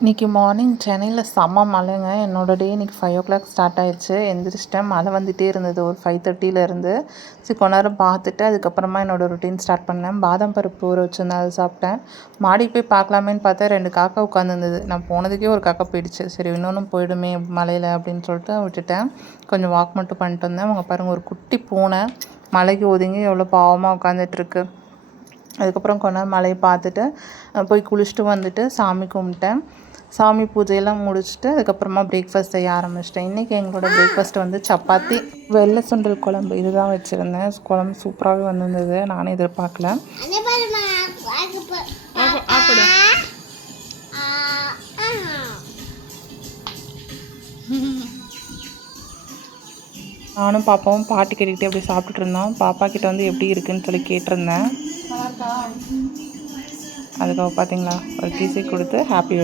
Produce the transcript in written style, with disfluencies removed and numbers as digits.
இன்றைக்கி மார்னிங் சென்னையில் செம்ம மழைங்க. என்னோடய டே இன்றைக்கி 5 o'clock ஸ்டார்ட் ஆகிடுச்சு. எந்திரிச்சிட்டேன், மழை வந்துகிட்டே இருந்தது ஒரு 5:30 சரி கொஞ்ச நேரம் பார்த்துட்டு அதுக்கப்புறமா என்னோடய ரொட்டீன் ஸ்டார்ட் பண்ணேன். பாதாம் பருப்பு ஊற வச்சுருந்தேன், அதை சாப்பிட்டேன். மாடிக்கு போய் பார்க்கலாமேன்னு பார்த்தா 2 காக்கா உட்காந்துருந்தது. நான் போனதுக்கே ஒரு காக்கா போயிடுச்சு. சரி இன்னொன்றும் போயிடுமே மழையில் அப்படின்னு சொல்லிட்டு விட்டுட்டேன். கொஞ்சம் வாக் மட்டும் பண்ணிட்டு வந்தேன். அவங்க பாருங்கள், ஒரு குட்டி பூனை மலைக்கு ஒதுங்கி எவ்வளோ பாவமாக உட்காந்துட்ருக்கு. அதுக்கப்புறம் கொஞ்ச நேரம் மழையை பார்த்துட்டு போய் குளிச்சுட்டு வந்துட்டு சாமி கும்பிட்டேன். சாமி பூஜையெல்லாம் முடிச்சுட்டு அதுக்கப்புறமா பிரேக்ஃபாஸ்ட் செய்ய ஆரம்பிச்சிட்டேன். இன்றைக்கி எங்களோட பிரேக்ஃபாஸ்ட் வந்து சப்பாத்தி, வெள்ளை சுண்டல் குழம்பு இதுதான் வச்சுருந்தேன். குழம்பு சூப்பராகவே வந்திருந்தது, நானே எதிர்பார்க்கல. நானும் பாப்பாவும் பாட்டு கேட்டுக்கிட்டே அப்படி சாப்பிட்டுட்டு இருந்தோம். பாப்பா கிட்ட வந்து எப்படி இருக்குன்னு சொல்லி கேட்டிருந்தேன். அதுக்காக பார்த்தீங்களா ஒரு கிசை கொடுத்து ஹாப்பி